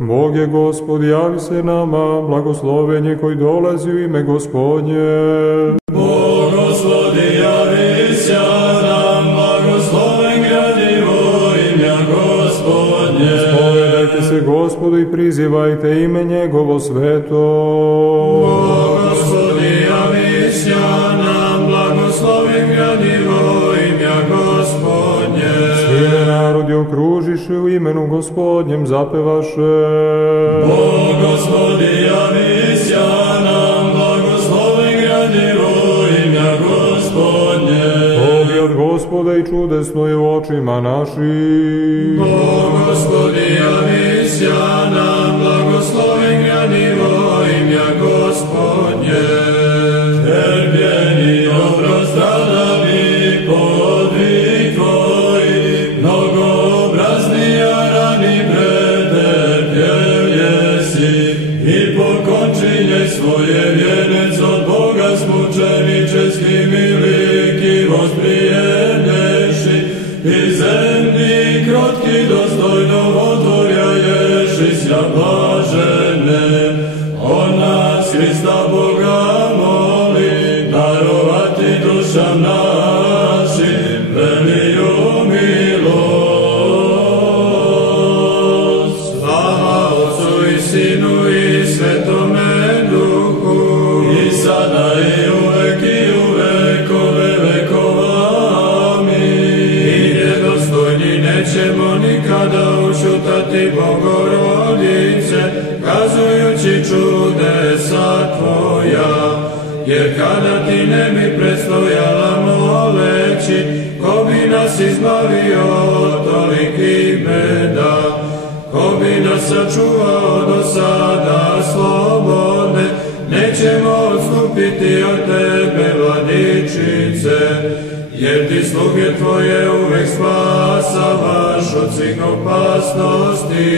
Boge Gospod, javi se nama, blagosloven je koji dolazi u ime Gospodnje. Gospodi, javi se nam, blagosloven gradivo imja Gospodnje. Spovedajte se Gospodu i prizivajte ime njegovo sveto. Gospodi, javi se nam, blagosloven gradivo imja Gospodnje. Svi narodi okružiše u imenu Gospodnjem zapevaše. Gospodi, javi se nam, blagosloven gradivo imja Gospodnje. Pogled Gospoda i čudesno je u očima naših. Gospodi, javi se nam, blagosloven gradivo imja Gospodnje. Trpjeni, oprostradavi, podvig Tvoj, mnogoobrazni, a rani pretrpjev jesi, i pokončinje svoje vjenec od Boga smučeničeski miliki vosprijemlješi, i zemlji krotki dostojno otvorjaješi sja blažene. On nas, Hrista Boga, moli, darovati dušam našim veliju milost. Slava Otcu i Sinu i Svetome Duhu, i sada i uvek i u vekove vekova. Amin. I nedostojni nećemo nikada učutati Bogorodice, kazujući čudesa Tvoja, jer kada Ti ne bi predstojala moleći, ko bi nas izbavio od tolikih beda, ko bi nas sačuvao do sada slobodne, nećemo odstupiti od Tebe, Vladičice, jer Ti sluge Tvoje uvek spasavaš od svih opasnosti.